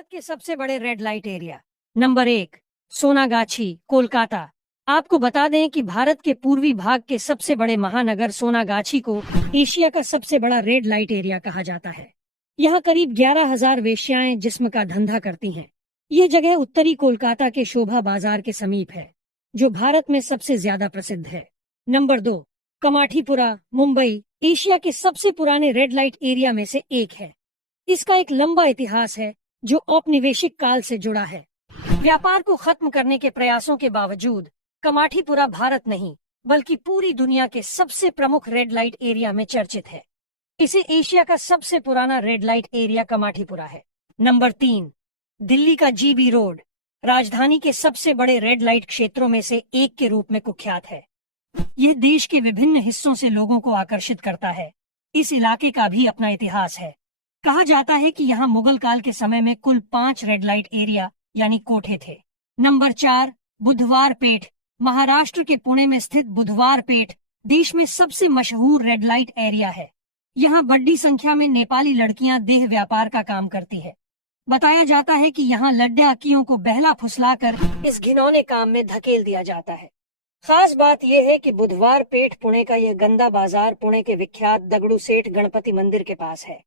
भारत के सबसे बड़े red light area. Number 1, Sonagachi, Kolkata. आपको बता दें कि भारत के पूर्वी भाग के सबसे बड़े महानगर सोनागाछी को एशिया का सबसे बड़ा रेड लाइट एरिया कहा जाता है। यहाँ करीब 11,000 वेश्याएं जिस्म का धंधा करती हैं। यह जगह उत्तरी कोलकाता के शोभा बाजार के समीप है, जो भारत में सबसे ज्यादा प्रसिद्ध है। नंबर 2, कमाठीपुरा, मुंबई। एशिया के सबसे पुराने रेड लाइट एरिया में से एक है। इसका एक लंबा इतिहास है जो औपनिवेशिक काल से जुड़ा है। व्यापार को खत्म करने के प्रयासों के बावजूद कमाठीपुरा भारत नहीं बल्कि पूरी दुनिया के सबसे प्रमुख रेड लाइट एरिया में चर्चित है। इसे एशिया का सबसे पुराना रेड लाइट एरिया कमाठीपुरा है। नंबर 3, दिल्ली का जीबी रोड, राजधानी के सबसे बड़े रेड लाइट क्षेत्रों में से एक के रूप में कुख्यात है। यह देश के विभिन्न हिस्सों से लोगों को आकर्षित करता है। इस इलाके का भी अपना इतिहास है। कहा जाता है कि यहाँ मुगल काल के समय में कुल 5 रेड लाइट एरिया यानी कोठे थे। नंबर 4, बुधवार पेठ, महाराष्ट्र के पुणे में स्थित बुधवार पेठ देश में सबसे मशहूर रेड लाइट एरिया है। यहाँ बड़ी संख्या में नेपाली लड़कियां देह व्यापार का काम करती है। बताया जाता है कि यहाँ लड्डे को बहला फुसलाकर इस घिनौने काम में धकेल दिया जाता है। खास बात यह है कि बुधवार पेठ पुणे का यह गंदा बाजार पुणे के विख्यात दगड़ू सेठ गणपति मंदिर के पास है।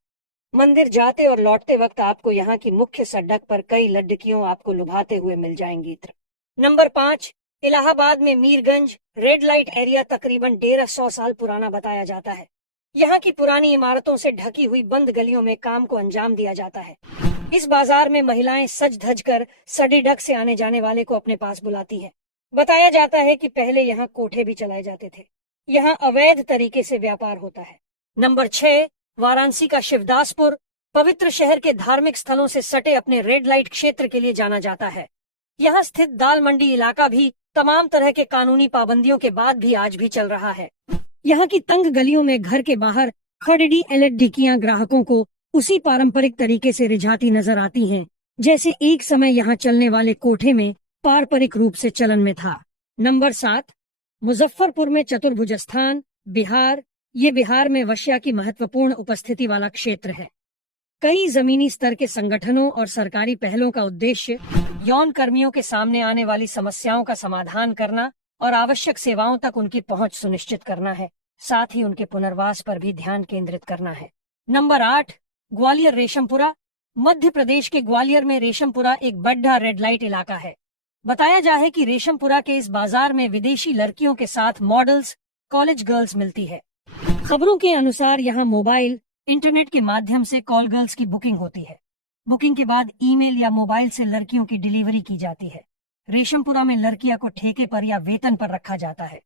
मंदिर जाते और लौटते वक्त आपको यहाँ की मुख्य सड़क पर कई लड़कियों आपको लुभाते हुए मिल जाएंगी। नंबर 5, इलाहाबाद में मीरगंज रेड लाइट एरिया तकरीबन 150 साल पुराना बताया जाता है। यहाँ की पुरानी इमारतों से ढकी हुई बंद गलियों में काम को अंजाम दिया जाता है। इस बाजार में महिलाएं सज धज कर सड़ी डक से आने जाने वाले को अपने पास बुलाती है। बताया जाता है कि पहले यहाँ कोठे भी चलाए जाते थे। यहाँ अवैध तरीके से व्यापार होता है। नंबर 6, वाराणसी का शिवदासपुर पवित्र शहर के धार्मिक स्थलों से सटे अपने रेड लाइट क्षेत्र के लिए जाना जाता है। यहाँ स्थित दाल मंडी इलाका भी तमाम तरह के कानूनी पाबंदियों के बाद भी आज भी चल रहा है। यहाँ की तंग गलियों में घर के बाहर खड़ी एलईडी ग्राहकों को उसी पारंपरिक तरीके से रिझाती नजर आती हैं, जैसे एक समय यहाँ चलने वाले कोठे में पारंपरिक रूप से चलन में था। नंबर 7, मुजफ्फरपुर में चतुर्भुज स्थान, बिहार। ये बिहार में वश्या की महत्वपूर्ण उपस्थिति वाला क्षेत्र है। कई जमीनी स्तर के संगठनों और सरकारी पहलों का उद्देश्य यौन कर्मियों के सामने आने वाली समस्याओं का समाधान करना और आवश्यक सेवाओं तक उनकी पहुंच सुनिश्चित करना है। साथ ही उनके पुनर्वास पर भी ध्यान केंद्रित करना है। नंबर 8, ग्वालियर रेशमपुरा। मध्य प्रदेश के ग्वालियर में रेशमपुरा एक बड़ा रेड लाइट इलाका है। बताया जाए कि रेशमपुरा के इस बाजार में विदेशी लड़कियों के साथ मॉडल्स, कॉलेज गर्ल्स मिलती है। खबरों के अनुसार यहाँ मोबाइल, इंटरनेट के माध्यम से कॉल गर्ल्स की बुकिंग होती है। बुकिंग के बाद ईमेल या मोबाइल से लड़कियों की डिलीवरी की जाती है। रेशमपुरा में लड़कियां को ठेके पर या वेतन पर रखा जाता है।